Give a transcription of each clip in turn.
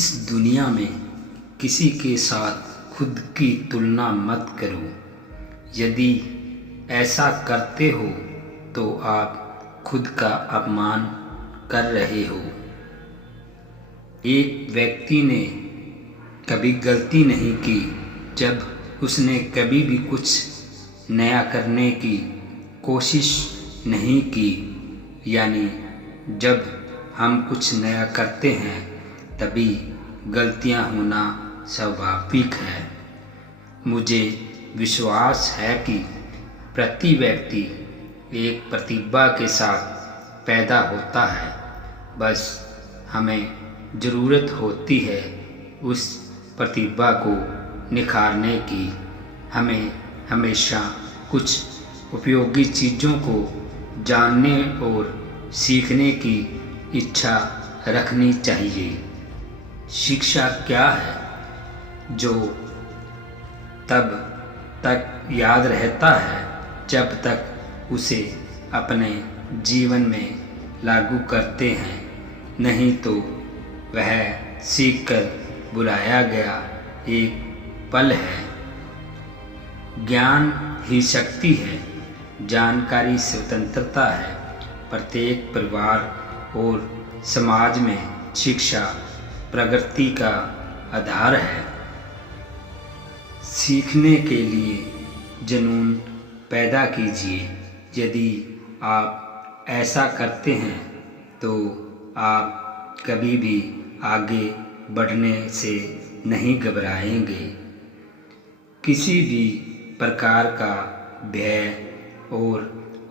इस दुनिया में किसी के साथ खुद की तुलना मत करो। यदि ऐसा करते हो तो आप खुद का अपमान कर रहे हो। एक व्यक्ति ने कभी गलती नहीं की जब उसने कभी भी कुछ नया करने की कोशिश नहीं की। यानी जब हम कुछ नया करते हैं तभी गलतियां होना स्वाभाविक है। मुझे विश्वास है कि प्रति व्यक्ति एक प्रतिभा के साथ पैदा होता है, बस हमें ज़रूरत होती है उस प्रतिभा को निखारने की। हमें हमेशा कुछ उपयोगी चीज़ों को जानने और सीखने की इच्छा रखनी चाहिए। शिक्षा क्या है? जो तब तक याद रहता है जब तक उसे अपने जीवन में लागू करते हैं, नहीं तो वह सीखकर भुलाया गया एक पल है। ज्ञान ही शक्ति है, जानकारी स्वतंत्रता है। प्रत्येक परिवार और समाज में शिक्षा प्रगति का आधार है। सीखने के लिए जुनून पैदा कीजिए। यदि आप ऐसा करते हैं तो आप कभी भी आगे बढ़ने से नहीं घबराएंगे। किसी भी प्रकार का भय और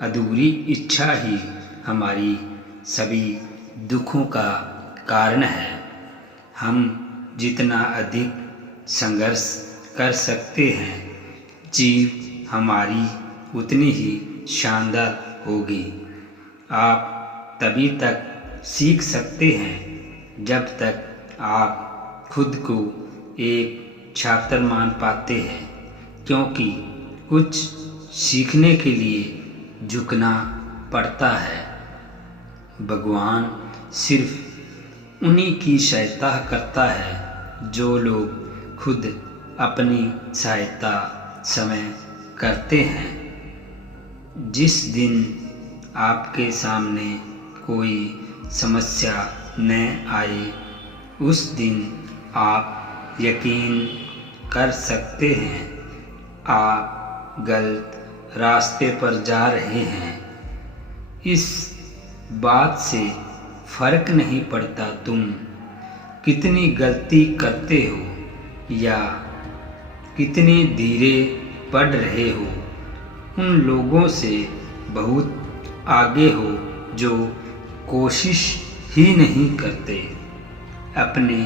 अधूरी इच्छा ही हमारी सभी दुखों का कारण है। हम जितना अधिक संघर्ष कर सकते हैं, जीव हमारी उतनी ही शानदार होगी। आप तभी तक सीख सकते हैं जब तक आप खुद को एक छात्र मान पाते हैं, क्योंकि कुछ सीखने के लिए झुकना पड़ता है। भगवान सिर्फ उन्हीं की सहायता करता है जो लोग खुद अपनी सहायता समय करते हैं। जिस दिन आपके सामने कोई समस्या न आए, उस दिन आप यकीन कर सकते हैं आप गलत रास्ते पर जा रहे हैं। इस बात से फर्क नहीं पड़ता तुम कितनी गलती करते हो या कितनी धीरे पढ़ रहे हो। उन लोगों से बहुत आगे हो जो कोशिश ही नहीं करते। अपने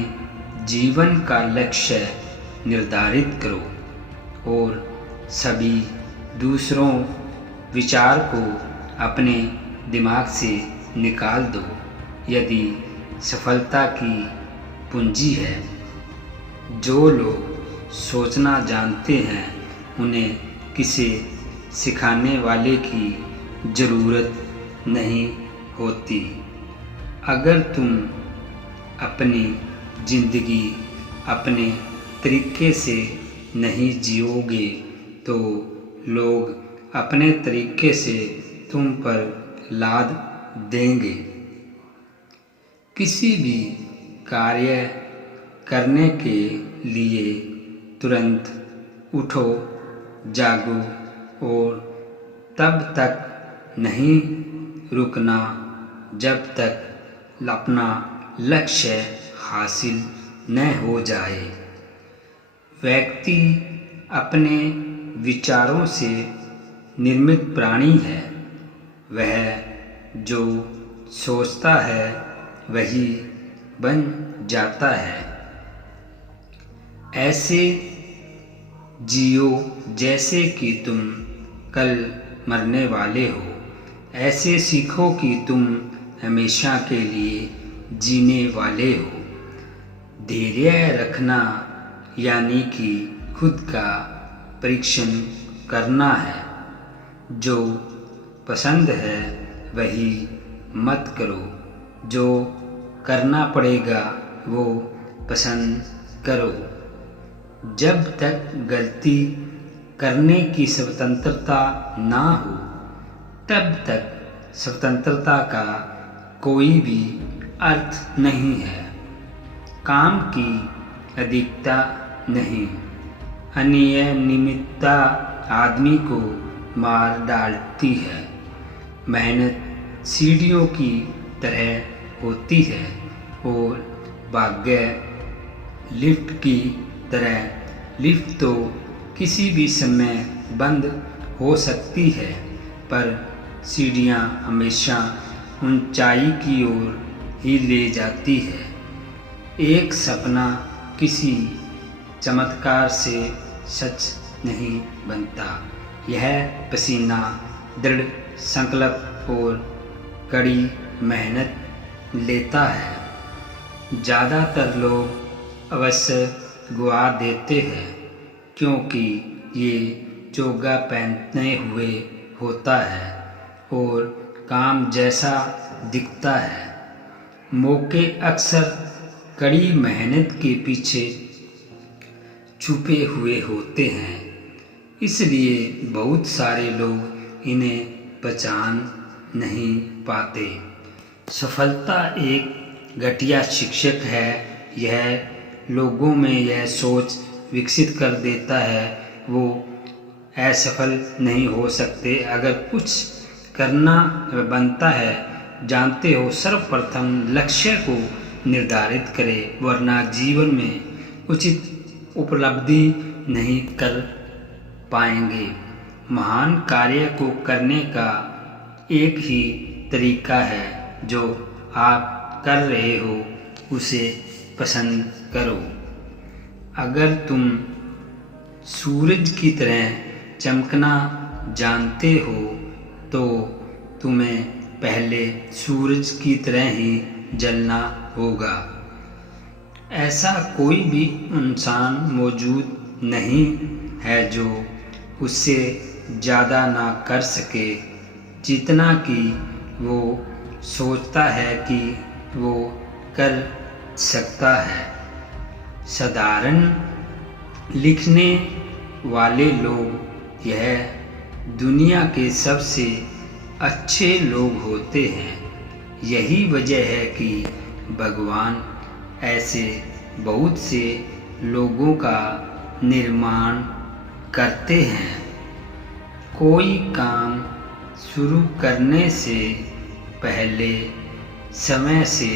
जीवन का लक्ष्य निर्धारित करो और सभी दूसरों विचार को अपने दिमाग से निकाल दो। यदि सफलता की पूंजी है, जो लोग सोचना जानते हैं उन्हें किसी सिखाने वाले की ज़रूरत नहीं होती। अगर तुम अपनी ज़िंदगी अपने तरीके से नहीं जियोगे तो लोग अपने तरीके से तुम पर लाद देंगे। किसी भी कार्य करने के लिए तुरंत उठो, जागो और तब तक नहीं रुकना जब तक अपना लक्ष्य हासिल न हो जाए। व्यक्ति अपने विचारों से निर्मित प्राणी है। वह जो सोचता है वही बन जाता है। ऐसे जियो जैसे कि तुम कल मरने वाले हो। ऐसे सीखो कि तुम हमेशा के लिए जीने वाले हो। धैर्य रखना यानी कि खुद का परीक्षण करना है। जो पसंद है वही मत करो। जो करना पड़ेगा वो पसंद करो। जब तक गलती करने की स्वतंत्रता ना हो तब तक स्वतंत्रता का कोई भी अर्थ नहीं है। काम की अधिकता नहीं, अनियमितता आदमी को मार डालती है। मेहनत सीढ़ियों की तरह होती है और भाग्य लिफ्ट की तरह। लिफ्ट तो किसी भी समय बंद हो सकती है, पर सीढ़ियाँ हमेशा ऊंचाई की ओर ही ले जाती है। एक सपना किसी चमत्कार से सच नहीं बनता, यह पसीना, दृढ़ संकल्प और कड़ी मेहनत लेता है। ज़्यादातर लोग अवसर गवा देते हैं क्योंकि ये चोगा पहनते हुए होता है और काम जैसा दिखता है। मौके अक्सर कड़ी मेहनत के पीछे छुपे हुए होते हैं, इसलिए बहुत सारे लोग इन्हें पहचान नहीं पाते। सफलता एक घटिया शिक्षक है। यह लोगों में यह सोच विकसित कर देता है वो असफल नहीं हो सकते। अगर कुछ करना बनता है, जानते हो, सर्वप्रथम लक्ष्य को निर्धारित करें, वरना जीवन में उचित उपलब्धि नहीं कर पाएंगे। महान कार्य को करने का एक ही तरीका है, जो आप कर रहे हो उसे पसंद करो। अगर तुम सूरज की तरह चमकना जानते हो तो तुम्हें पहले सूरज की तरह ही जलना होगा। ऐसा कोई भी इंसान मौजूद नहीं है जो उससे ज़्यादा ना कर सके जितना कि वो सोचता है कि वो कर सकता है। साधारण लिखने वाले लोग यह दुनिया के सबसे अच्छे लोग होते हैं। यही वजह है कि भगवान ऐसे बहुत से लोगों का निर्माण करते हैं। कोई काम शुरू करने से पहले समय से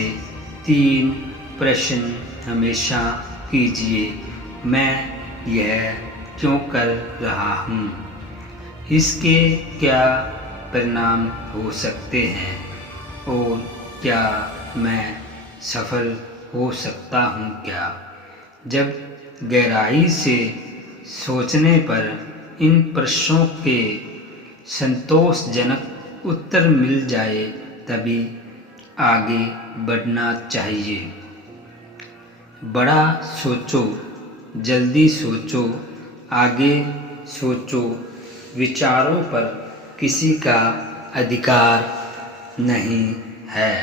3 प्रश्न हमेशा कीजिए। मैं यह क्यों कर रहा हूँ? इसके क्या परिणाम हो सकते हैं? और क्या मैं सफल हो सकता हूँ क्या? जब गहराई से सोचने पर इन प्रश्नों के संतोषजनक उत्तर मिल जाए तभी आगे बढ़ना चाहिए। बड़ा सोचो, जल्दी सोचो, आगे सोचो। विचारों पर किसी का अधिकार नहीं है।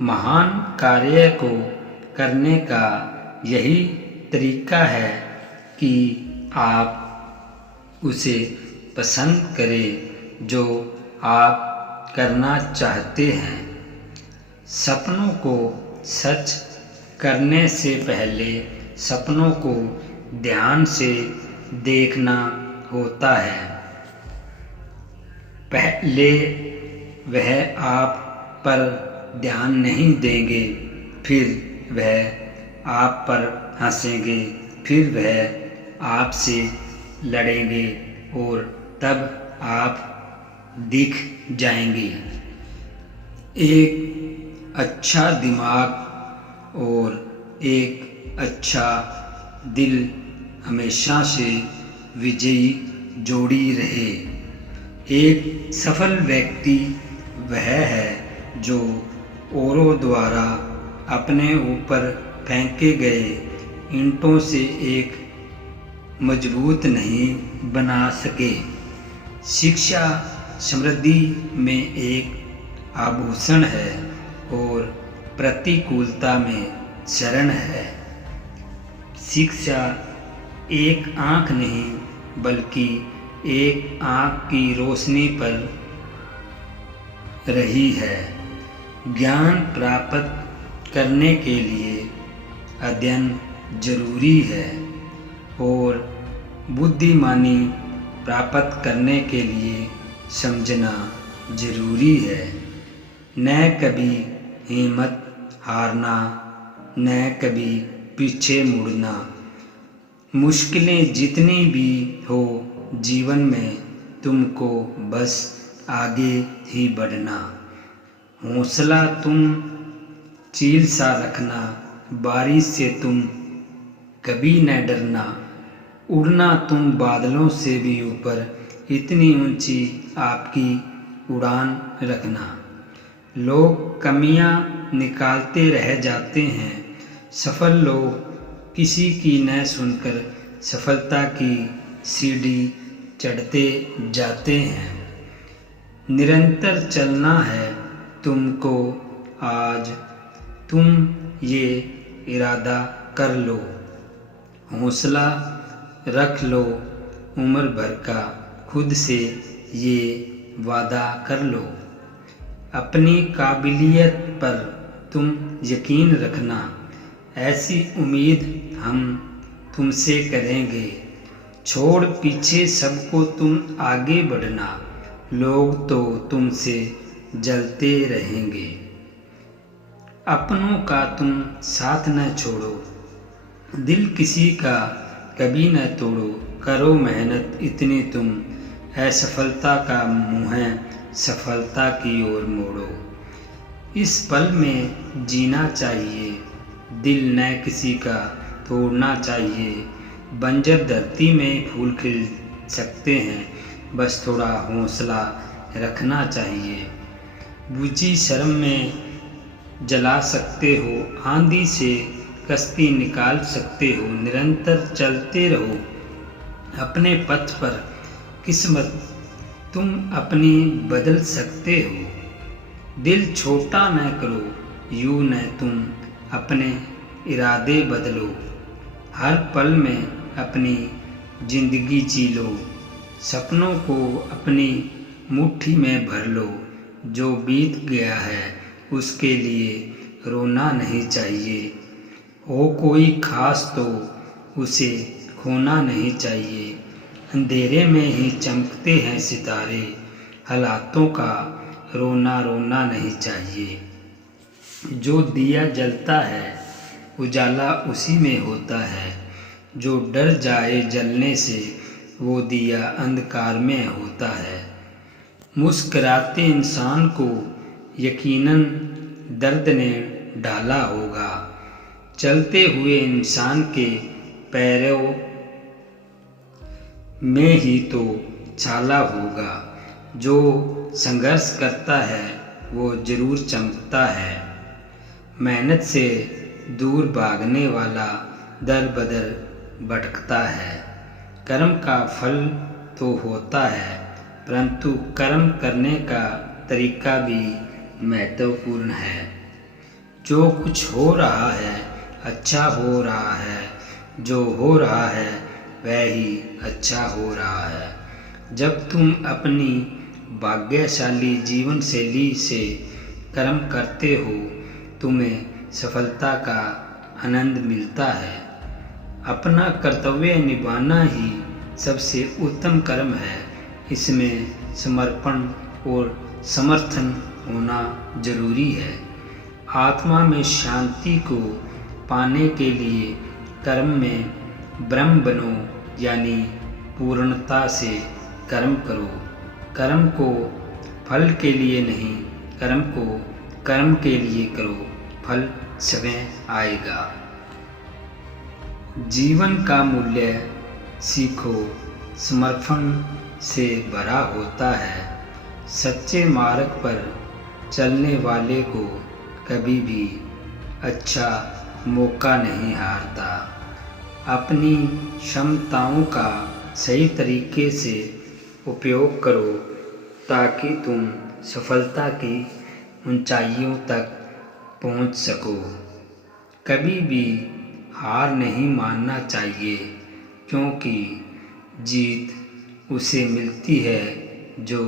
महान कार्य को करने का यही तरीका है कि आप उसे पसंद करें जो आप करना चाहते हैं। सपनों को सच करने से पहले सपनों को ध्यान से देखना होता है। पहले वह आप पर ध्यान नहीं देंगे, फिर वह आप पर हंसेंगे, फिर वह आपसे लड़ेंगे और तब आप दिख जाएंगे। एक अच्छा दिमाग और एक अच्छा दिल हमेशा से विजयी जोड़ी रहे। एक सफल व्यक्ति वह है जो औरों द्वारा अपने ऊपर फेंके गए ईंटों से एक मजबूत नहीं बना सके। शिक्षा समृद्धि में एक आभूषण है और प्रतिकूलता में शरण है। शिक्षा एक आँख नहीं बल्कि एक आँख की रोशनी पर रही है। ज्ञान प्राप्त करने के लिए अध्ययन जरूरी है और बुद्धिमानी प्राप्त करने के लिए समझना जरूरी है। न कभी हिम्मत हारना, न कभी पीछे मुड़ना। मुश्किलें जितनी भी हो जीवन में, तुमको बस आगे ही बढ़ना। हौसला तुम चील सा रखना, बारिश से तुम कभी न डरना। उड़ना तुम बादलों से भी ऊपर, इतनी ऊंची आपकी उड़ान रखना। लोग कमियां निकालते रह जाते हैं, सफल लोग किसी की न सुनकर सफलता की सीढ़ी चढ़ते जाते हैं। निरंतर चलना है तुमको आज, तुम ये इरादा कर लो। हौसला रख लो उम्र भर का, खुद से ये वादा कर लो। अपनी काबिलियत पर तुम यकीन रखना, ऐसी उम्मीद हम तुमसे करेंगे। छोड़ पीछे सबको तुम आगे बढ़ना, लोग तो तुमसे जलते रहेंगे। अपनों का तुम साथ न छोड़ो, दिल किसी का कभी न तोड़ो। करो मेहनत इतनी तुम, असफलता का मुँह सफलता की ओर मोड़ो। इस पल में जीना चाहिए, दिल न किसी का तोड़ना चाहिए। बंजर धरती में फूल खिल सकते हैं, बस थोड़ा हौसला रखना चाहिए। बुझी शर्म में जला सकते हो, आंधी से कश्ती निकाल सकते हो। निरंतर चलते रहो अपने पथ पर, किस्मत तुम अपनी बदल सकते हो। दिल छोटा न करो, यूं न तुम अपने इरादे बदलो। हर पल में अपनी जिंदगी जी लो, सपनों को अपनी मुट्ठी में भर लो। जो बीत गया है उसके लिए रोना नहीं चाहिए, हो कोई खास तो उसे खोना नहीं चाहिए। अंधेरे में ही चमकते हैं सितारे, हालातों का रोना रोना नहीं चाहिए। जो दिया जलता है उजाला उसी में होता है, जो डर जाए जलने से वो दिया अंधकार में होता है। मुस्कुराते इंसान को यकीनन दर्द ने ढाला होगा, चलते हुए इंसान के पैरों में ही तो छाला होगा। जो संघर्ष करता है वो जरूर चमकता है, मेहनत से दूर भागने वाला दर बदर भटकता है। कर्म का फल तो होता है, परंतु कर्म करने का तरीका भी महत्वपूर्ण है। जो कुछ हो रहा है अच्छा हो रहा है, जो हो रहा है वह ही अच्छा हो रहा है। जब तुम अपनी भाग्यशाली जीवन शैली से कर्म करते हो, तुम्हें सफलता का आनंद मिलता है। अपना कर्तव्य निभाना ही सबसे उत्तम कर्म है, इसमें समर्पण और समर्थन होना जरूरी है। आत्मा में शांति को पाने के लिए कर्म में ब्रह्म बनो, यानी पूर्णता से कर्म करो। कर्म को फल के लिए नहीं, कर्म को कर्म के लिए करो, फल समय आएगा। जीवन का मूल्य सीखो, समर्पण से भरा होता है। सच्चे मार्ग पर चलने वाले को कभी भी अच्छा मौका नहीं हारता। अपनी क्षमताओं का सही तरीके से उपयोग करो ताकि तुम सफलता की ऊंचाइयों तक पहुंच सको। कभी भी हार नहीं मानना चाहिए, क्योंकि जीत उसे मिलती है जो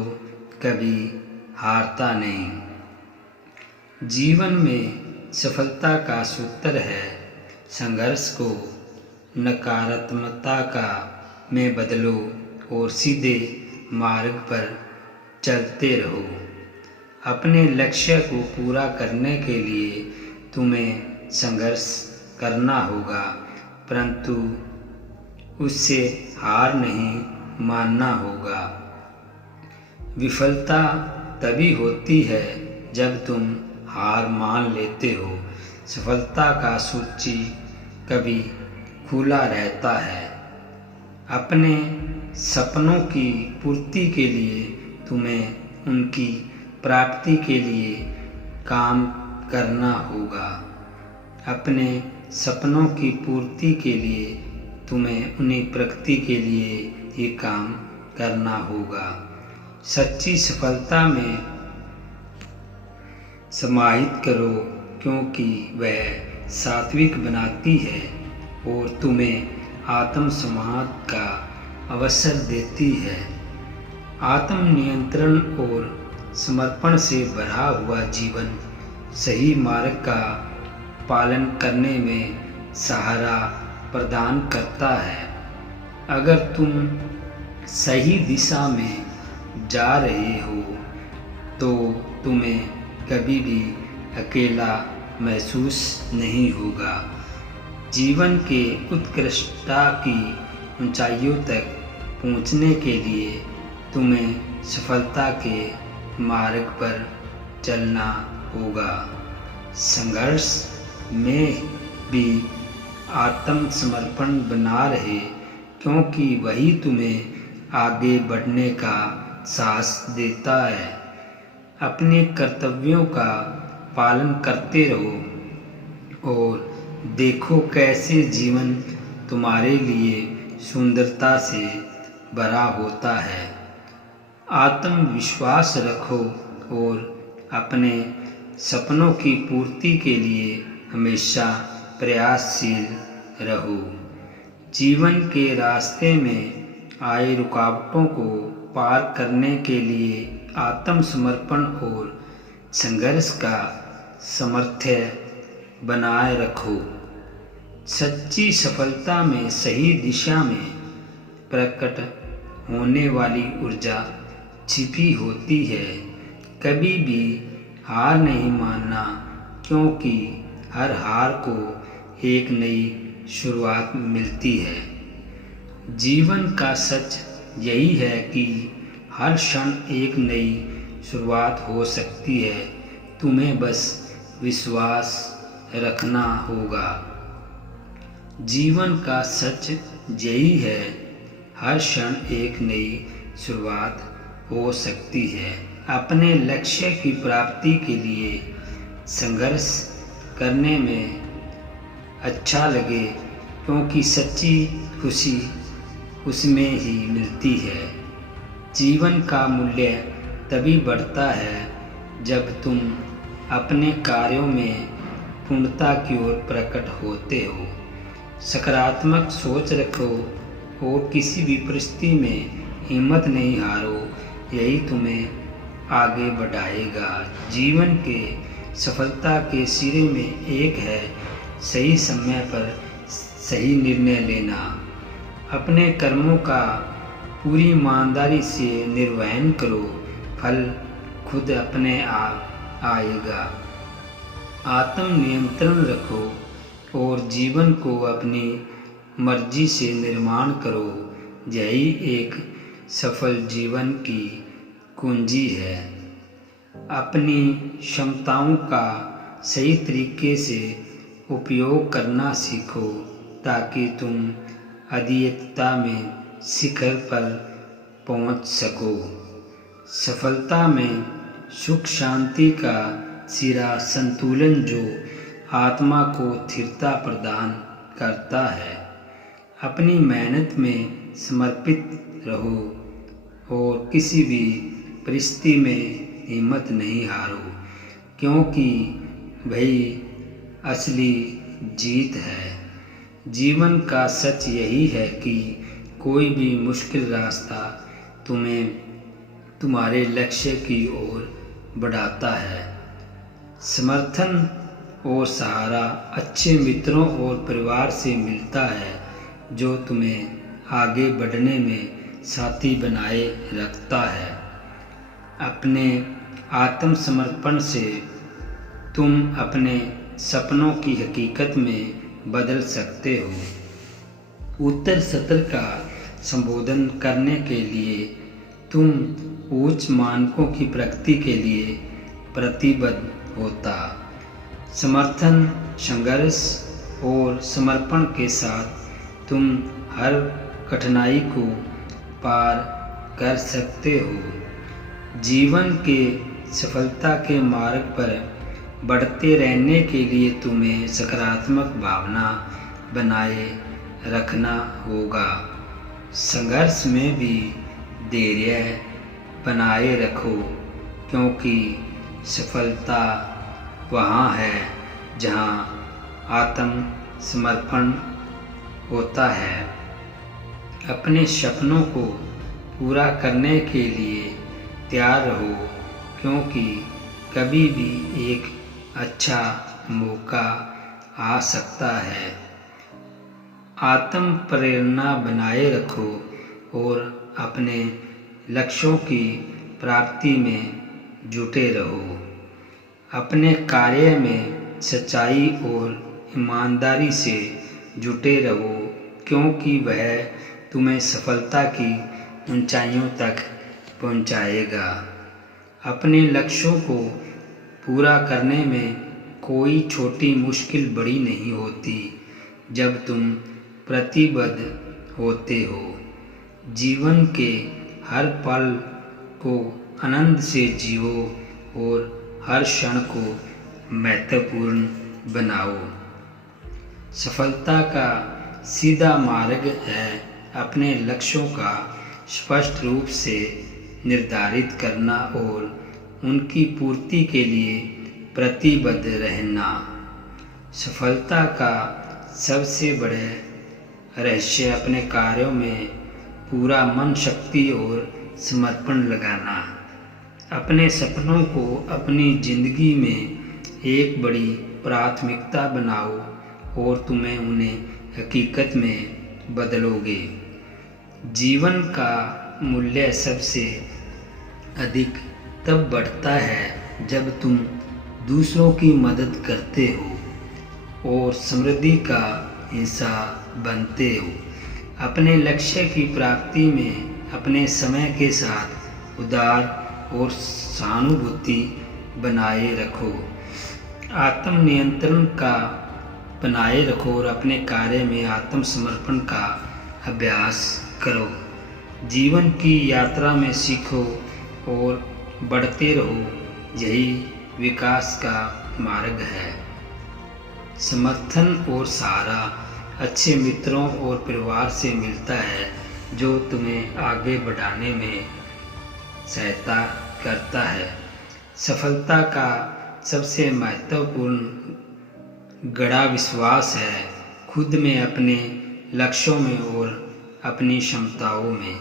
कभी हारता नहीं। जीवन में सफलता का सूत्र है संघर्ष को नकारात्मकता का में बदलो और सीधे मार्ग पर चलते रहो। अपने लक्ष्य को पूरा करने के लिए तुम्हें संघर्ष करना होगा, परंतु उससे हार नहीं मानना होगा। विफलता तभी होती है जब तुम हार मान लेते हो। सफलता का सूची कभी खुला रहता है। अपने सपनों की पूर्ति के लिए तुम्हें उनकी प्राप्ति के लिए काम करना होगा। अपने सपनों की पूर्ति के लिए तुम्हें उन्हीं प्रगति के लिए ही काम करना होगा। सच्ची सफलता में समाहित करो, क्योंकि वह सात्विक बनाती है और तुम्हें आत्मसम्मान का अवसर देती है। आत्मनियंत्रण और समर्पण से भरा हुआ जीवन सही मार्ग का पालन करने में सहारा प्रदान करता है। अगर तुम सही दिशा में जा रहे हो तो तुम्हें कभी भी अकेला महसूस नहीं होगा। जीवन के उत्कृष्टता की ऊंचाइयों तक पहुंचने के लिए तुम्हें सफलता के मार्ग पर चलना होगा। संघर्ष में भी आत्मसमर्पण बना रहे, क्योंकि वही तुम्हें आगे बढ़ने का साहस देता है। अपने कर्तव्यों का पालन करते रहो और देखो कैसे जीवन तुम्हारे लिए सुंदरता से भरा होता है। आत्मविश्वास रखो और अपने सपनों की पूर्ति के लिए हमेशा प्रयासशील रहो। जीवन के रास्ते में आए रुकावटों को पार करने के लिए आत्मसमर्पण और संघर्ष का सामर्थ्य बनाए रखो। सच्ची सफलता में सही दिशा में प्रकट होने वाली ऊर्जा छिपी होती है। कभी भी हार नहीं मानना, क्योंकि हर हार को एक नई शुरुआत मिलती है। जीवन का सच यही है कि हर क्षण एक नई शुरुआत हो सकती है। तुम्हें बस विश्वास रखना होगा। जीवन का सच यही है, हर क्षण एक नई शुरुआत हो सकती है। अपने लक्ष्य की प्राप्ति के लिए संघर्ष करने में अच्छा लगे, क्योंकि सच्ची खुशी उसमें ही मिलती है। जीवन का मूल्य तभी बढ़ता है जब तुम अपने कार्यों में पूर्णता की ओर प्रकट होते हो। सकारात्मक सोच रखो और किसी भी परिस्थिति में हिम्मत नहीं हारो, यही तुम्हें आगे बढ़ाएगा। जीवन के सफलता के सिरे में एक है सही समय पर सही निर्णय लेना। अपने कर्मों का पूरी ईमानदारी से निर्वहन करो, फल खुद अपने आप आएगा। आत्म नियंत्रण रखो और जीवन को अपनी मर्जी से निर्माण करो, यही एक सफल जीवन की कुंजी है। अपनी क्षमताओं का सही तरीके से उपयोग करना सीखो, ताकि तुम अद्वितीयता में शिखर पर पहुंच सको। सफलता में सुख शांति का सिरा संतुलन जो आत्मा को स्थिरता प्रदान करता है। अपनी मेहनत में समर्पित रहो और किसी भी परिस्थिति में हिम्मत नहीं हारो, क्योंकि वही असली जीत है। जीवन का सच यही है कि कोई भी मुश्किल रास्ता तुम्हें तुम्हारे लक्ष्य की ओर बढ़ाता है। समर्थन और सहारा अच्छे मित्रों और परिवार से मिलता है जो तुम्हें आगे बढ़ने में साथी बनाए रखता है। अपने आत्मसमर्पण से तुम अपने सपनों की हकीकत में बदल सकते हो। उत्तर सत्र का संबोधन करने के लिए तुम उच्च मानकों की प्रगति के लिए प्रतिबद्ध होता। समर्थन, संघर्ष और समर्पण के साथ तुम हर कठिनाई को पार कर सकते हो। जीवन के सफलता के मार्ग पर बढ़ते रहने के लिए तुम्हें सकारात्मक भावना बनाए रखना होगा। संघर्ष में भी धैर्य बनाए रखो, क्योंकि सफलता वहाँ है जहाँ आत्मसमर्पण होता है। अपने सपनों को पूरा करने के लिए तैयार रहो, क्योंकि कभी भी एक अच्छा मौका आ सकता है। आत्म प्रेरणा बनाए रखो और अपने लक्ष्यों की प्राप्ति में जुटे रहो। अपने कार्य में सच्चाई और ईमानदारी से जुटे रहो, क्योंकि वह तुम्हें सफलता की ऊंचाइयों तक पहुंचाएगा। अपने लक्ष्यों को पूरा करने में कोई छोटी मुश्किल बड़ी नहीं होती जब तुम प्रतिबद्ध होते हो। जीवन के हर पल को आनंद से जियो और हर क्षण को महत्वपूर्ण बनाओ। सफलता का सीधा मार्ग है अपने लक्ष्यों का स्पष्ट रूप से निर्धारित करना और उनकी पूर्ति के लिए प्रतिबद्ध रहना। सफलता का सबसे बड़ा रहस्य अपने कार्यों में पूरा मन, शक्ति और समर्पण लगाना। अपने सपनों को अपनी जिंदगी में एक बड़ी प्राथमिकता बनाओ और तुम्हें उन्हें हकीकत में बदलोगे। जीवन का मूल्य सबसे अधिक तब बढ़ता है जब तुम दूसरों की मदद करते हो और समृद्धि का हिस्सा बनते हो। अपने लक्ष्य की प्राप्ति में अपने समय के साथ उदार और सहानुभूति बनाए रखो। आत्म नियंत्रण का बनाए रखो और अपने कार्य में आत्मसमर्पण का अभ्यास करो। जीवन की यात्रा में सीखो और बढ़ते रहो, यही विकास का मार्ग है। समर्थन और सहारा अच्छे मित्रों और परिवार से मिलता है जो तुम्हें आगे बढ़ाने में सहायता करता है। सफलता का सबसे महत्वपूर्ण गड़ा विश्वास है खुद में, अपने लक्ष्यों में और अपनी क्षमताओं में।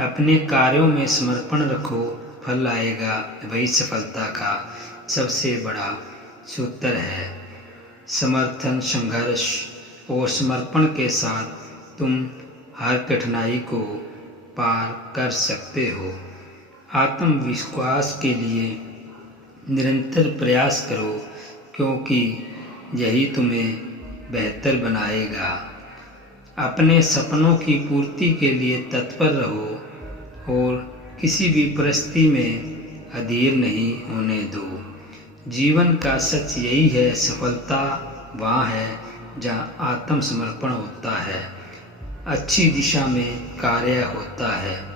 अपने कार्यों में समर्पण रखो, फल आएगा, वही सफलता का सबसे बड़ा सूत्र है। समर्थन, संघर्ष और समर्पण के साथ तुम हर कठिनाई को पार कर सकते हो। आत्मविश्वास के लिए निरंतर प्रयास करो, क्योंकि यही तुम्हें बेहतर बनाएगा। अपने सपनों की पूर्ति के लिए तत्पर रहो और किसी भी परिस्थिति में अधीर नहीं होने दो। जीवन का सच यही है, सफलता वहाँ है जहाँ आत्मसमर्पण होता है, अच्छी दिशा में कार्य होता है।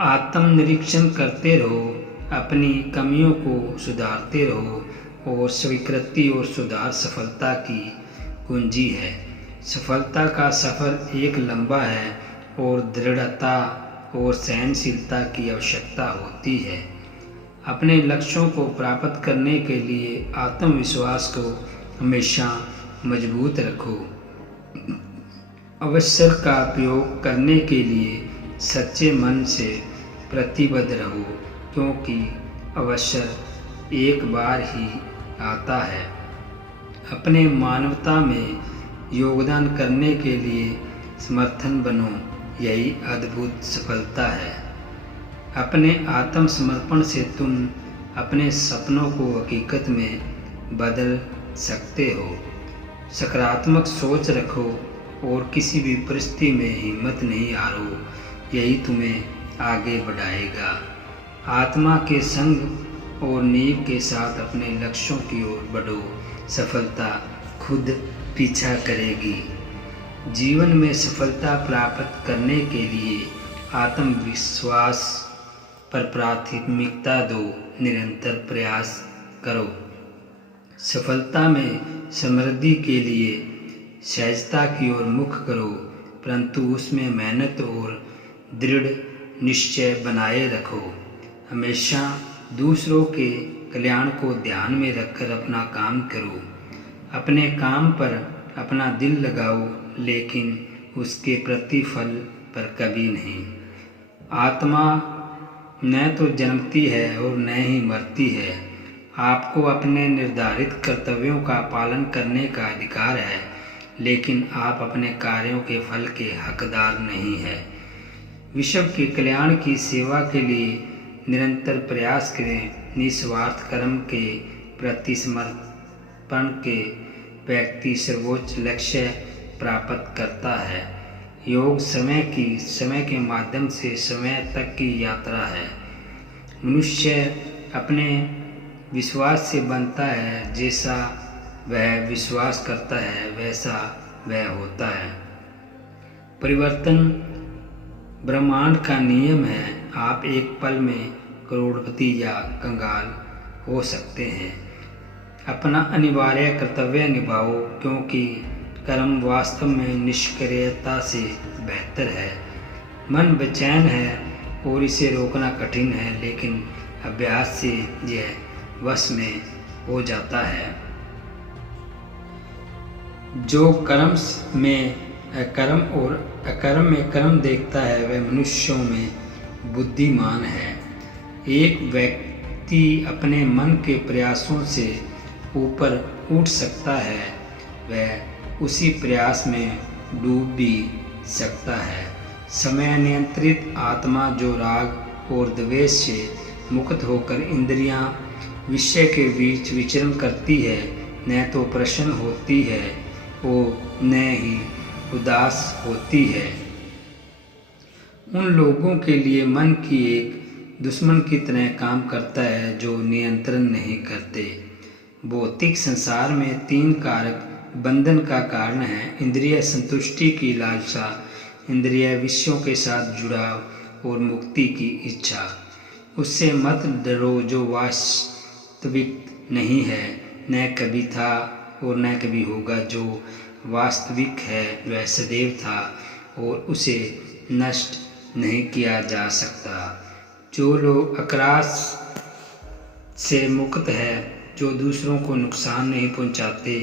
आत्मनिरीक्षण करते रहो, अपनी कमियों को सुधारते रहो और स्वीकृति और सुधार सफलता की कुंजी है। सफलता का सफ़र एक लंबा है और दृढ़ता और सहनशीलता की आवश्यकता होती है। अपने लक्ष्यों को प्राप्त करने के लिए आत्मविश्वास को हमेशा मजबूत रखो। अवसर का उपयोग करने के लिए सच्चे मन से प्रतिबद्ध रहो, क्योंकि अवसर एक बार ही आता है। अपने मानवता में योगदान करने के लिए समर्थन बनो, यही अद्भुत सफलता है। अपने आत्मसमर्पण से तुम अपने सपनों को हकीकत में बदल सकते हो। सकारात्मक सोच रखो और किसी भी परिस्थिति में हिम्मत नहीं हारो, यही तुम्हें आगे बढ़ाएगा। आत्मा के संग और नींव के साथ अपने लक्ष्यों की ओर बढ़ो, सफलता खुद पीछा करेगी। जीवन में सफलता प्राप्त करने के लिए आत्मविश्वास पर प्राथमिकता दो, निरंतर प्रयास करो। सफलता में समृद्धि के लिए सहजता की ओर मुख करो, परंतु उसमें मेहनत और दृढ़ निश्चय बनाए रखो। हमेशा दूसरों के कल्याण को ध्यान में रखकर अपना काम करो। अपने काम पर अपना दिल लगाओ, लेकिन उसके प्रतिफल पर कभी नहीं। आत्मा न तो जन्मती है और न ही मरती है। आपको अपने निर्धारित कर्तव्यों का पालन करने का अधिकार है, लेकिन आप अपने कार्यों के फल के हकदार नहीं हैं। विश्व के कल्याण की सेवा के लिए निरंतर प्रयास करें। निस्वार्थ कर्म के प्रति समर्पण के व्यक्ति सर्वोच्च लक्ष्य प्राप्त करता है। योग समय के माध्यम से समय तक की यात्रा है। मनुष्य अपने विश्वास से बनता है, जैसा वह विश्वास करता है वैसा वह होता है। परिवर्तन ब्रह्मांड का नियम है। आप एक पल में करोड़पति या कंगाल हो सकते हैं। अपना अनिवार्य कर्तव्य निभाओ, क्योंकि कर्म वास्तव में निष्क्रियता से बेहतर है। मन बेचैन है और इसे रोकना कठिन है, लेकिन अभ्यास से यह वश में हो जाता है। जो कर्म में अकर्म और अकर्म में कर्म देखता है, वह मनुष्यों में बुद्धिमान है। एक व्यक्ति अपने मन के प्रयासों से ऊपर उठ सकता है, वह उसी प्रयास में डूब भी सकता है। समय नियंत्रित आत्मा जो राग और द्वेष से मुक्त होकर इंद्रियां विषय के बीच विचरण करती है, न तो प्रसन्न होती है और न ही उदास होती है। उन लोगों के लिए मन की एक दुश्मन की तरह काम करता है जो नियंत्रण नहीं करते। भौतिक संसार में 3 कारक बंधन का कारण है। इंद्रिय संतुष्टि की लालसा, इंद्रिय विषयों के साथ जुड़ाव और मुक्ति की इच्छा। उससे मत डरो जो वास्तविक नहीं है, न कभी था और न कभी होगा। जो वास्तविक है वह सदैव था और उसे नष्ट नहीं किया जा सकता। जो लोग अक्रास से मुक्त है, जो दूसरों को नुकसान नहीं पहुंचाते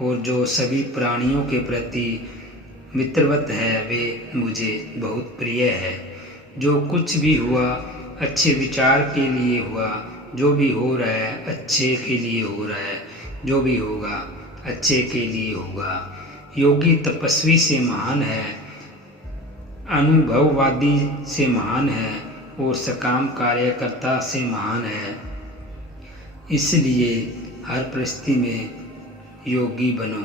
और जो सभी प्राणियों के प्रति मित्रवत है, वे मुझे बहुत प्रिय है। जो कुछ भी हुआ अच्छे विचार के लिए हुआ। जो भी हो रहा है अच्छे के लिए हो रहा है। जो भी होगा अच्छे के लिए होगा। योगी तपस्वी से महान है, अनुभववादी से महान है और सकाम कार्यकर्ता से महान है। इसलिए हर परिस्थिति में योगी बनो।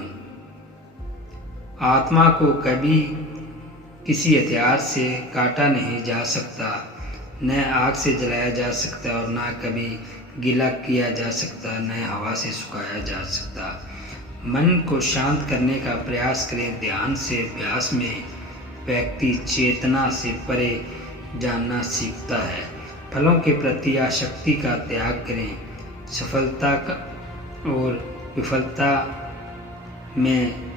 आत्मा को कभी किसी हथियार से काटा नहीं जा सकता, न आग से जलाया जा सकता और न कभी गीला किया जा सकता, न हवा से सुखाया जा सकता। मन को शांत करने का प्रयास करें। ध्यान से अभ्यास में व्यक्ति चेतना से परे जानना सीखता है। फलों के प्रति आसक्ति का त्याग करें। सफलता और विफलता में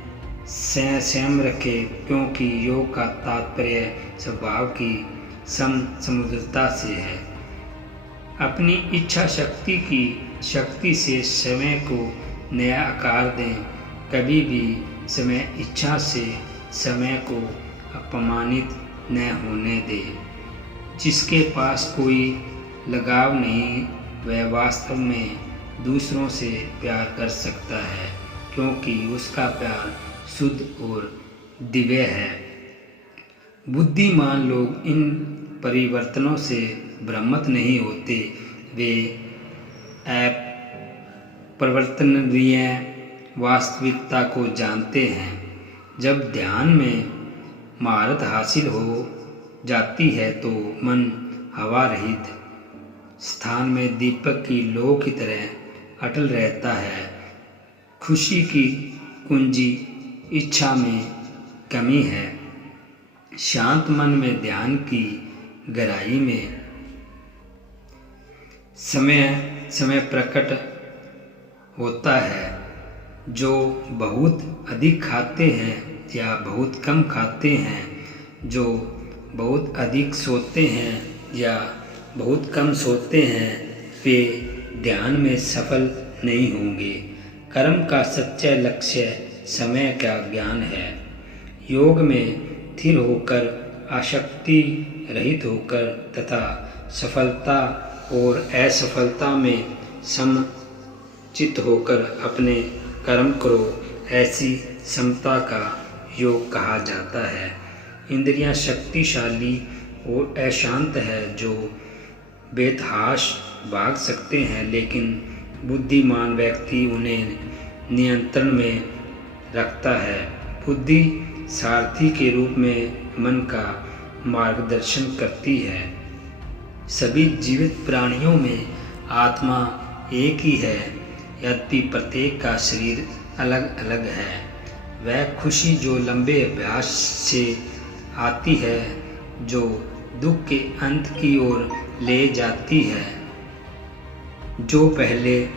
संयम रखें, क्योंकि योग का तात्पर्य स्वभाव की समुद्रता से है। अपनी इच्छा शक्ति की शक्ति से समय को नया आकार दें। कभी भी समय इच्छा से समय को अपमानित न होने दे। जिसके पास कोई लगाव नहीं वह वास्तव में दूसरों से प्यार कर सकता है, क्योंकि उसका प्यार शुद्ध और दिव्य है। बुद्धिमान लोग इन परिवर्तनों से भ्रमित नहीं होते, वे अपरिवर्तनीय वास्तविकता को जानते हैं। जब ध्यान में महारत हासिल हो जाती है तो मन हवा रहित स्थान में दीपक की लौ की तरह अटल रहता है। खुशी की कुंजी इच्छा में कमी है। शांत मन में ध्यान की गहराई में समय समय प्रकट होता है। जो बहुत अधिक खाते हैं या बहुत कम खाते हैं, जो बहुत अधिक सोते हैं या बहुत कम सोते हैं, वे ध्यान में सफल नहीं होंगे। कर्म का सच्चा लक्ष्य समय का ज्ञान है। योग में स्थिर होकर, आसक्ति रहित होकर तथा सफलता और असफलता में समचित होकर अपने कर्म करो, ऐसी समता का योग कहा जाता है। इंद्रियां शक्तिशाली और अशांत है जो बेतहाश भाग सकते हैं, लेकिन बुद्धिमान व्यक्ति उन्हें नियंत्रण में रखता है। बुद्धि सारथी के रूप में मन का मार्गदर्शन करती है। सभी जीवित प्राणियों में आत्मा एक ही है, यद्यपि प्रत्येक का शरीर अलग अलग है। वह खुशी जो लंबे अभ्यास से आती है, जो दुख के अंत की ओर ले जाती है, जो पहले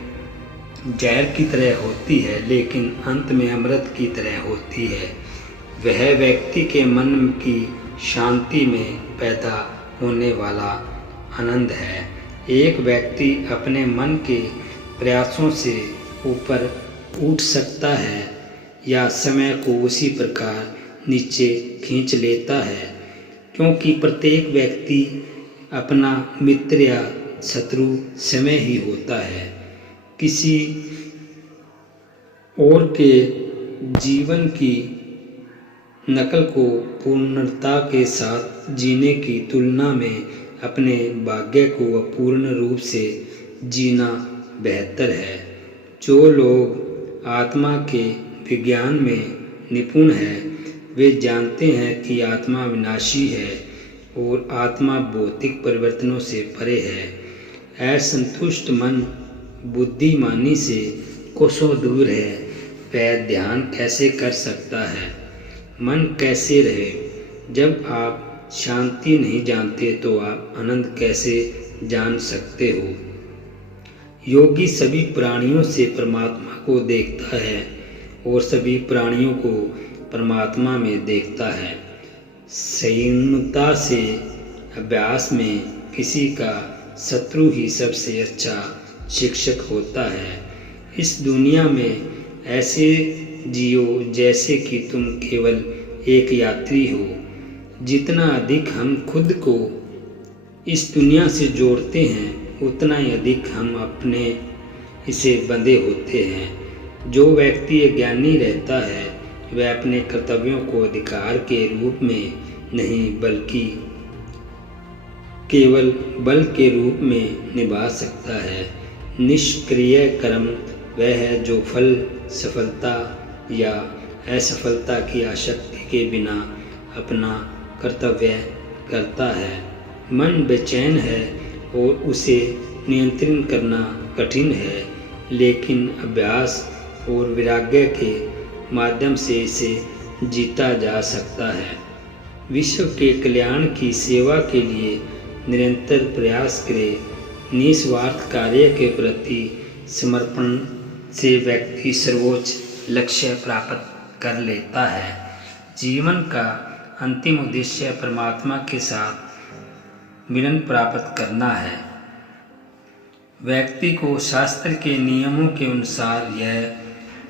जहर की तरह होती है लेकिन अंत में अमृत की तरह होती है, वह व्यक्ति के मन की शांति में पैदा होने वाला आनंद है। एक व्यक्ति अपने मन के प्रयासों से ऊपर उठ सकता है या समय को उसी प्रकार नीचे खींच लेता है, क्योंकि प्रत्येक व्यक्ति अपना मित्र या शत्रु समय ही होता है। किसी और के जीवन की नकल को पूर्णता के साथ जीने की तुलना में अपने भाग्य को अपूर्ण रूप से जीना बेहतर है। जो लोग आत्मा के विज्ञान में निपुण हैं, वे जानते हैं कि आत्मा विनाशी है और आत्मा भौतिक परिवर्तनों से परे है। असंतुष्ट मन बुद्धिमानी से कोसों दूर है। वह ध्यान कैसे कर सकता है? मन कैसे रहे? जब आप शांति नहीं जानते तो आप आनंद कैसे जान सकते हो? योगी सभी प्राणियों से परमात्मा को देखता है और सभी प्राणियों को परमात्मा में देखता है। संयमता से अभ्यास में किसी का शत्रु ही सबसे अच्छा शिक्षक होता है। इस दुनिया में ऐसे जियो जैसे कि तुम केवल एक यात्री हो। जितना अधिक हम खुद को इस दुनिया से जोड़ते हैं, उतना ही अधिक हम अपने इसे बंधे होते हैं। जो व्यक्ति अज्ञानी रहता है, वह अपने कर्तव्यों को अधिकार के रूप में नहीं बल्कि केवल बल के रूप में निभा सकता है। निष्क्रिय कर्म वह है जो फल, सफलता या असफलता की आसक्ति के बिना अपना कर्तव्य करता है। मन बेचैन है और उसे नियंत्रण करना कठिन है, लेकिन अभ्यास और वैराग्य के माध्यम से इसे जीता जा सकता है। विश्व के कल्याण की सेवा के लिए निरंतर प्रयास करें। निस्वार्थ कार्य के प्रति समर्पण से व्यक्ति सर्वोच्च लक्ष्य प्राप्त कर लेता है। जीवन का अंतिम उद्देश्य परमात्मा के साथ मिलन प्राप्त करना है। व्यक्ति को शास्त्र के नियमों के अनुसार यह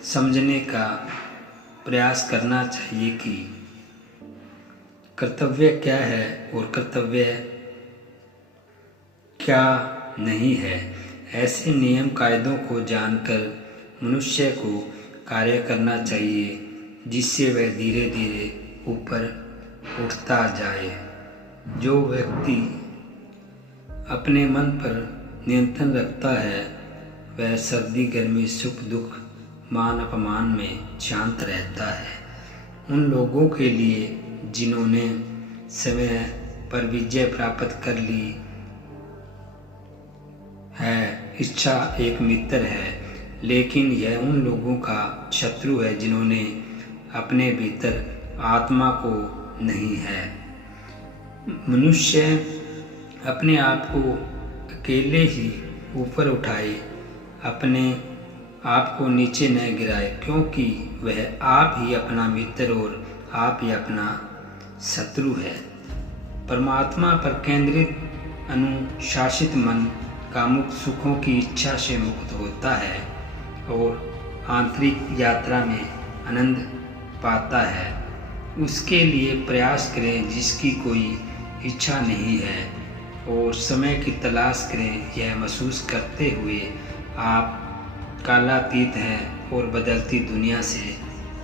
समझने का प्रयास करना चाहिए कि कर्तव्य क्या है और कर्तव्य क्या नहीं है। ऐसे नियम कायदों को जानकर मनुष्य को कार्य करना चाहिए, जिससे वह धीरे धीरे ऊपर उठता जाए। जो व्यक्ति अपने मन पर नियंत्रण रखता है वह सर्दी गर्मी सुख दुख मान अपमान में शांत रहता है। उन लोगों के लिए जिन्होंने समय पर विजय प्राप्त कर ली है, इच्छा एक मित्र है, लेकिन यह उन लोगों का शत्रु है जिन्होंने अपने भीतर आत्मा को नहीं है। मनुष्य अपने आप को अकेले ही ऊपर उठाए, अपने आप को नीचे न गिराए, क्योंकि वह आप ही अपना मित्र और आप ही अपना शत्रु है। परमात्मा पर केंद्रित अनुशासित मन कामुक सुखों की इच्छा से मुक्त होता है और आंतरिक यात्रा में आनंद पाता है। उसके लिए प्रयास करें जिसकी कोई इच्छा नहीं है और समय की तलाश करें, यह महसूस करते हुए आप कालातीत हैं और बदलती दुनिया से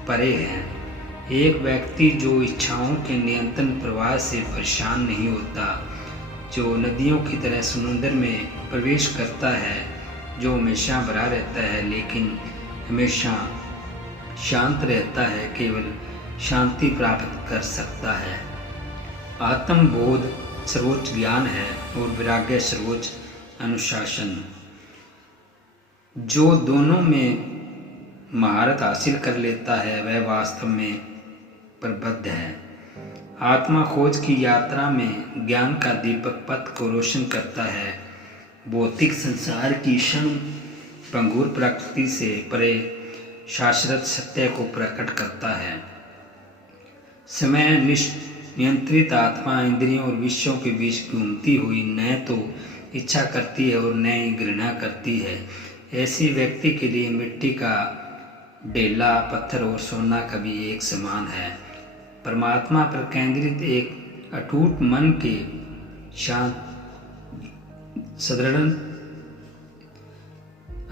परे हैं। एक व्यक्ति जो इच्छाओं के नियंत्रण प्रवाह से परेशान नहीं होता, जो नदियों की तरह समुद्र में प्रवेश करता है, जो हमेशा भरा रहता है लेकिन हमेशा शांत रहता है, केवल शांति प्राप्त कर सकता है। आत्मबोध सर्वोच्च ज्ञान है और वैराग्य सर्वोच्च अनुशासन। जो दोनों में महारत हासिल कर लेता है वह वास्तव में प्रबुद्ध है। आत्मा खोज की यात्रा में ज्ञान का दीपक पथ को रोशन करता है। भौतिक संसार की क्षण भंगुर प्रकृति से परे शाश्वत सत्य को प्रकट करता है। समय नियंत्रित आत्मा इंद्रियों और विषयों के बीच घूमती हुई न तो इच्छा करती है और न ही घृणा करती है। ऐसी व्यक्ति के लिए मिट्टी का ढेला, पत्थर और सोना कभी एक समान है। परमात्मा पर केंद्रित एक अटूट मन के शांत सदृढ़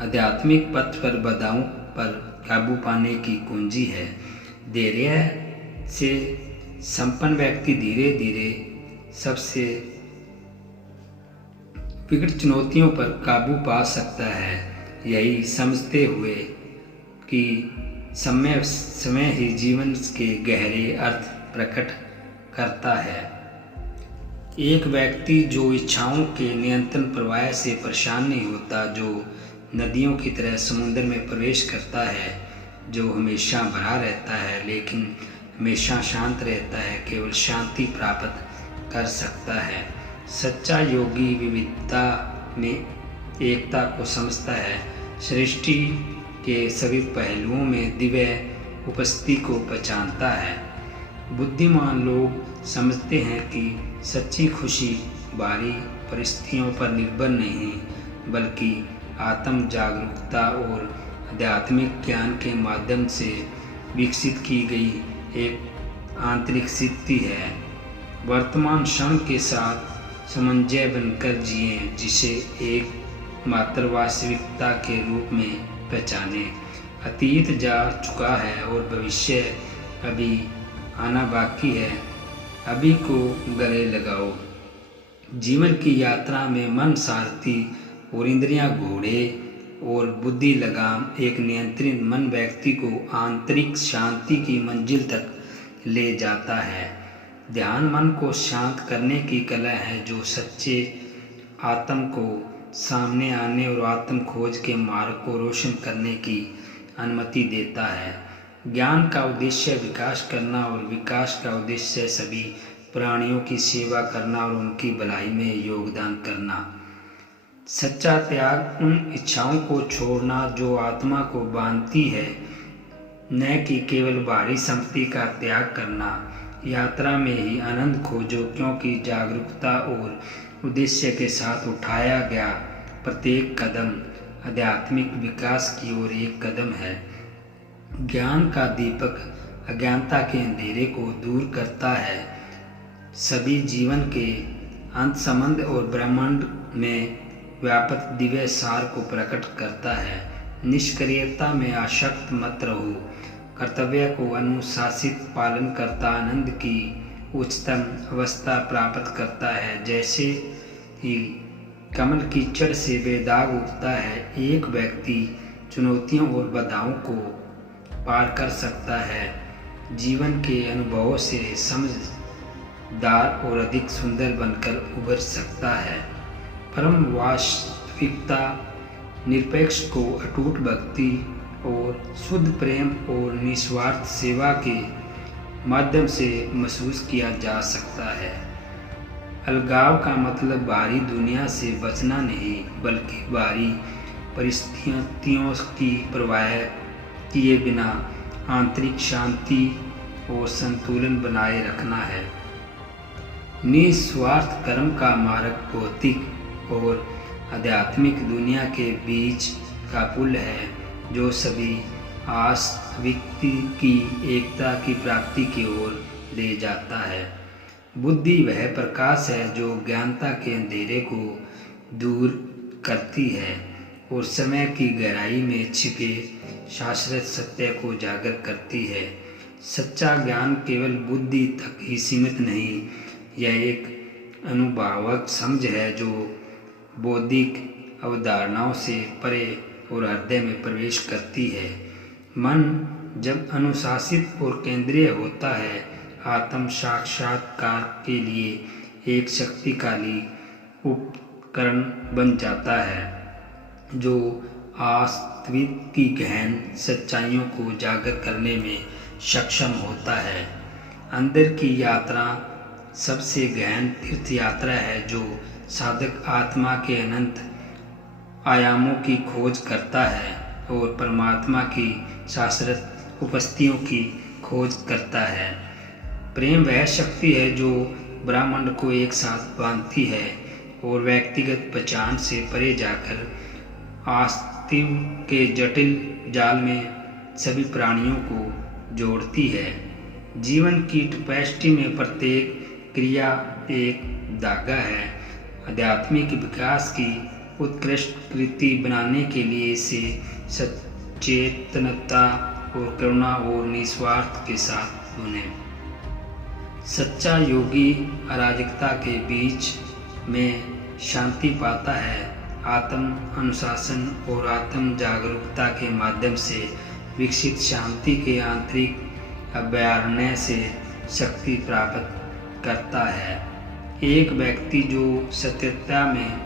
आध्यात्मिक पथ पर बाधाओं पर काबू पाने की कुंजी है। धैर्य से संपन्न व्यक्ति धीरे धीरे सबसे विकट चुनौतियों पर काबू पा सकता है, यही समझते हुए कि समय ही जीवन के गहरे अर्थ प्रकट करता है। एक व्यक्ति जो इच्छाओं के नियंत्रण प्रवाह से परेशान नहीं होता, जो नदियों की तरह समुद्र में प्रवेश करता है, जो हमेशा भरा रहता है लेकिन हमेशा शांत रहता है, केवल शांति प्राप्त कर सकता है। सच्चा योगी विविधता में एकता को समझता है, सृष्टि के सभी पहलुओं में दिव्य उपस्थिति को पहचानता है। बुद्धिमान लोग समझते हैं कि सच्ची खुशी बाहरी परिस्थितियों पर निर्भर नहीं, बल्कि आत्म जागरूकता और आध्यात्मिक ज्ञान के माध्यम से विकसित की गई एक आंतरिक स्थिति है। वर्तमान क्षण के साथ समन्वय बनकर जिए, जिसे एक मात्र वास्तविकता के रूप में पहचाने। अतीत जा चुका है और भविष्य अभी आना बाकी है, अभी को गले लगाओ। जीवन की यात्रा में मन सारथी और इंद्रियां घोड़े और बुद्धि लगाम। एक नियंत्रित मन व्यक्ति को आंतरिक शांति की मंजिल तक ले जाता है। ध्यान मन को शांत करने की कला है, जो सच्चे आत्म को सामने आने और आत्म खोज के मार्ग को रोशन करने की अनुमति देता है। ज्ञान का उद्देश्य विकास करना और विकास का उद्देश्य सभी प्राणियों की सेवा करना और उनकी भलाई में योगदान करना। सच्चा त्याग उन इच्छाओं को छोड़ना जो आत्मा को बांधती है, न कि केवल बाहरी संपत्ति का त्याग करना। यात्रा में ही आनंद खोजो, क्योंकि जागरूकता और उद्देश्य के साथ उठाया गया प्रत्येक कदम आध्यात्मिक विकास की ओर एक कदम है। ज्ञान का दीपक अज्ञानता के अंधेरे को दूर करता है, सभी जीवन के अंत संबंध और ब्रह्मांड में व्यापक दिव्य सार को प्रकट करता है। निष्क्रियता में आसक्त मत रहो, कर्तव्य को अनुशासित पालन करता आनंद की उच्चतम अवस्था प्राप्त करता है। जैसे ही कमल की जड़ से बेदाग उगता है, एक व्यक्ति चुनौतियों और बाधाओं को पार कर सकता है, जीवन के अनुभवों से समझदार और अधिक सुंदर बनकर उभर सकता है। परम वास्तविकता निरपेक्ष को अटूट भक्ति और शुद्ध प्रेम और निस्वार्थ सेवा के माध्यम से महसूस किया जा सकता है। अलगाव का मतलब बाहरी दुनिया से बचना नहीं, बल्कि बाहरी परिस्थितियों की परवाह किए बिना आंतरिक शांति और संतुलन बनाए रखना है। निस्वार्थ कर्म का मार्ग भौतिक और आध्यात्मिक दुनिया के बीच का पुल है, जो सभी वास्तविकता की एकता की प्राप्ति की ओर ले जाता है। बुद्धि वह प्रकाश है जो ज्ञानता के अंधेरे को दूर करती है और समय की गहराई में छिपे शाश्वत सत्य को उजागर करती है। सच्चा ज्ञान केवल बुद्धि तक ही सीमित नहीं, यह एक अनुभवक समझ है जो बौद्धिक अवधारणाओं से परे और हृदय में प्रवेश करती है। मन जब अनुशासित और केंद्रीय होता है, आत्म साक्षात्कार के लिए एक शक्तिशाली उपकरण बन जाता है, जो वास्तविक की गहन सच्चाइयों को उजागर करने में सक्षम होता है। अंदर की यात्रा सबसे गहन तीर्थ यात्रा है, जो साधक आत्मा के अनंत आयामों की खोज करता है और परमात्मा की शाश्वत उपस्थितियों की खोज करता है। प्रेम वह शक्ति है जो ब्रह्मांड को एक साथ बांधती है और व्यक्तिगत पहचान से परे जाकर अस्तित्व के जटिल जाल में सभी प्राणियों को जोड़ती है। जीवन की टैपेस्ट्री में प्रत्येक क्रिया एक धागा है। आध्यात्मिक विकास की उत्कृष्ट कृति बनाने के लिए इसे सचेतनता और करुणा और निस्वार्थ के साथ बुनें। सच्चा योगी अराजकता के बीच में शांति पाता है। आत्म अनुशासन और आत्म जागरूकता के माध्यम से विकसित शांति के आंतरिक अभ्यारण्य से शक्ति प्राप्त करता है। एक व्यक्ति जो सत्यता में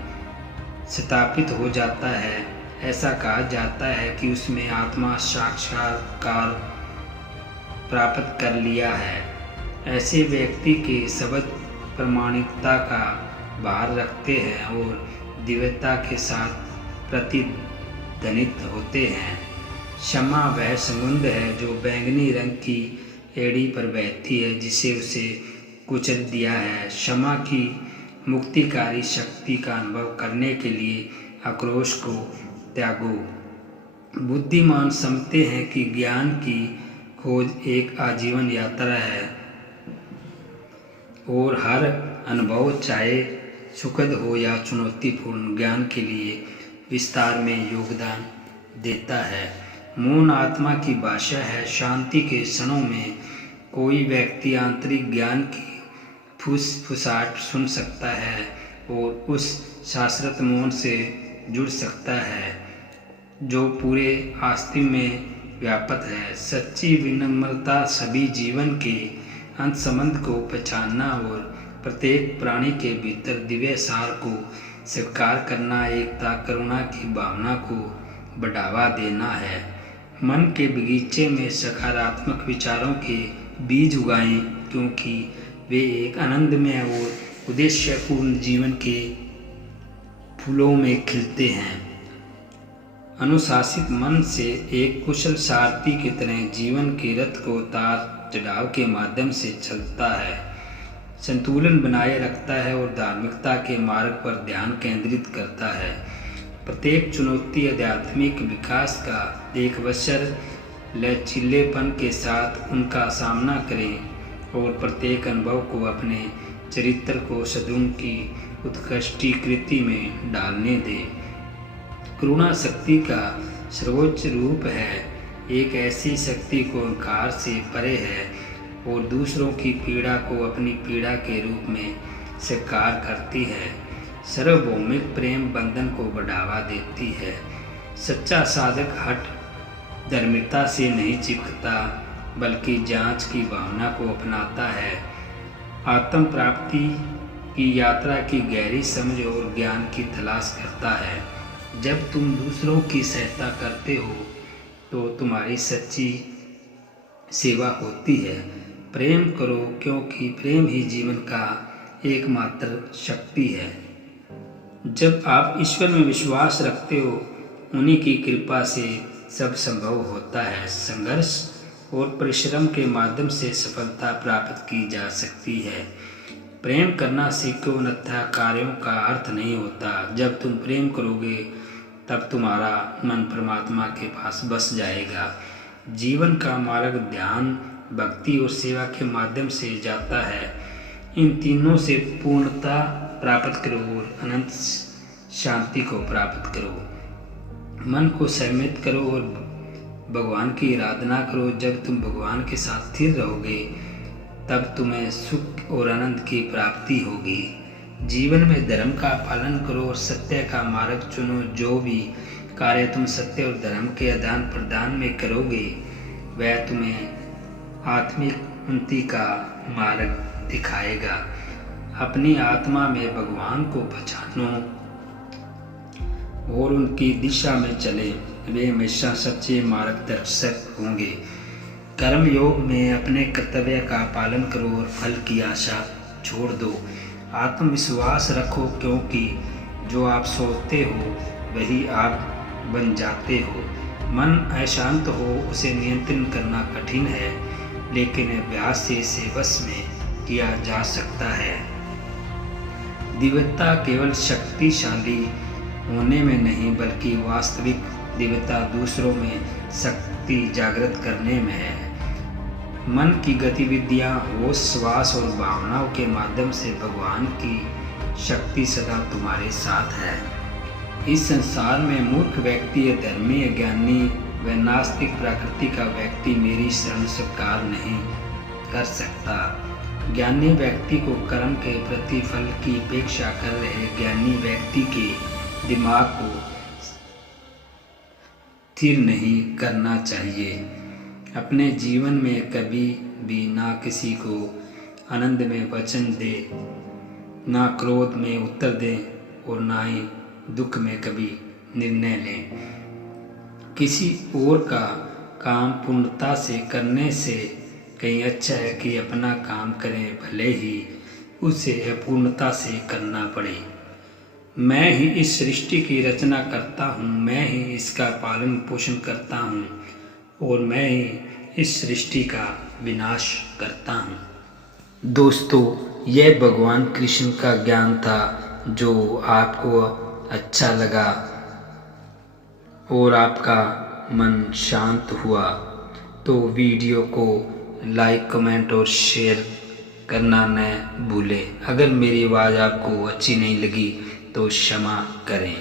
स्थापित हो जाता है, ऐसा कहा जाता है कि उसमें आत्मा साक्षात्कार प्राप्त कर लिया है। ऐसे व्यक्ति के शब्द प्रामाणिकता का भार रखते हैं और दिव्यता के साथ प्रतिध्वनित होते हैं। क्षमा वह समुद्र है जो बैंगनी रंग की एड़ी पर बहती है, जिसे उसे कुचल दिया है। क्षमा की मुक्तिकारी शक्ति का अनुभव करने के लिए आक्रोश को त्यागो। बुद्धिमान समझते हैं कि ज्ञान की खोज एक आजीवन यात्रा है और हर अनुभव, चाहे सुखद हो या चुनौतीपूर्ण, ज्ञान के लिए विस्तार में योगदान देता है। मौन आत्मा की भाषा है। शांति के क्षणों में कोई व्यक्ति आंतरिक ज्ञान की फुसफुसाहट सुन सकता है और उस शाश्वत मौन से जुड़ सकता है जो पूरे अस्तित्व में व्याप्त है। सच्ची विनम्रता सभी जीवन के अंत संबंध को पहचानना और प्रत्येक प्राणी के भीतर दिव्य सार को स्वीकार करना, एकता करुणा की भावना को बढ़ावा देना है। मन के बगीचे में सकारात्मक विचारों के बीज उगाएं, क्योंकि वे एक आनंदमय और उद्देश्यपूर्ण जीवन के फूलों में खिलते हैं। अनुशासित मन से एक कुशल सारथी की तरह जीवन के रथ को उतार चढ़ाव के माध्यम से चलता है, संतुलन बनाए रखता है और धार्मिकता के मार्ग पर ध्यान केंद्रित करता है। प्रत्येक चुनौती आध्यात्मिक विकास का एक अवसर लचीलेपन के साथ उनका सामना करें और प्रत्येक अनुभव को अपने चरित्र को सद्गुण की उत्कृष्टीकृति में डालने दें। करुणा शक्ति का सर्वोच्च रूप है, एक ऐसी शक्ति को अहंकार से परे है और दूसरों की पीड़ा को अपनी पीड़ा के रूप में स्वीकार करती है। सार्वभौमिक प्रेम बंधन को बढ़ावा देती है। सच्चा साधक हठ धर्मिता से नहीं चिपकता बल्कि जांच की भावना को अपनाता है। आत्म प्राप्ति की यात्रा की गहरी समझ और ज्ञान की तलाश करता है। जब तुम दूसरों की सहायता करते हो तो तुम्हारी सच्ची सेवा होती है। प्रेम करो क्योंकि प्रेम ही जीवन का एकमात्र शक्ति है। जब आप ईश्वर में विश्वास रखते हो, उन्हीं की कृपा से सब संभव होता है। संघर्ष और परिश्रम के माध्यम से सफलता प्राप्त की जा सकती है। प्रेम करना सीखो, अन्यथा कार्यों का अर्थ नहीं होता। जब तुम प्रेम करोगे तब तुम्हारा मन परमात्मा के पास बस जाएगा। जीवन का मार्ग ध्यान, भक्ति और सेवा के माध्यम से जाता है। इन तीनों से पूर्णता प्राप्त करो और अनंत शांति को प्राप्त करो। मन को संयमित करो और भगवान की आराधना करो। जब तुम भगवान के साथ स्थिर रहोगे तब तुम्हें सुख और आनंद की प्राप्ति होगी। जीवन में धर्म का पालन करो और सत्य का मार्ग चुनो। जो भी कार्य तुम सत्य और धर्म के आदान प्रदान में करोगे वह तुम्हें आत्मिक उन्नति का मार्ग दिखाएगा। अपनी आत्मा में भगवान को पहचानो और उनकी दिशा में चले। वे हमेशा सच्चे मार्गदर्शक होंगे। कर्म योग में अपने कर्तव्य का पालन करो और फल की आशा छोड़ दो। आत्मविश्वास रखो क्योंकि जो आप सोचते हो वही आप बन जाते हो। मन अशांत हो उसे नियंत्रण करना कठिन है, लेकिन अभ्यास से इसे वश में किया जा सकता है। दिव्यता केवल शक्तिशाली होने में नहीं बल्कि वास्तविक दिव्यता दूसरों में शक्ति जागृत करने में है। मन की गतिविधियाँ, होश, श्वास और भावनाओं के माध्यम से भगवान की शक्ति सदा तुम्हारे साथ है। इस संसार में मूर्ख व्यक्ति, अधर्मी, अज्ञानी व नास्तिक प्रकृति का व्यक्ति मेरी शरण स्वीकार नहीं कर सकता। ज्ञानी व्यक्ति को कर्म के प्रतिफल की अपेक्षा कर रहे ज्ञानी व्यक्ति के दिमाग को स्थिर नहीं करना चाहिए। अपने जीवन में कभी भी ना किसी को आनंद में वचन दे, ना क्रोध में उत्तर दे और ना ही दुख में कभी निर्णय लें। किसी और का काम पूर्णता से करने से कहीं अच्छा है कि अपना काम करें, भले ही उसे अपूर्णता से करना पड़े। मैं ही इस सृष्टि की रचना करता हूँ, मैं ही इसका पालन पोषण करता हूँ और मैं ही इस सृष्टि का विनाश करता हूँ। दोस्तों, यह भगवान कृष्ण का ज्ञान था जो आपको अच्छा लगा और आपका मन शांत हुआ तो वीडियो को लाइक, कमेंट और शेयर करना न भूलें। अगर मेरी आवाज़ आपको अच्छी नहीं लगी तो क्षमा करें।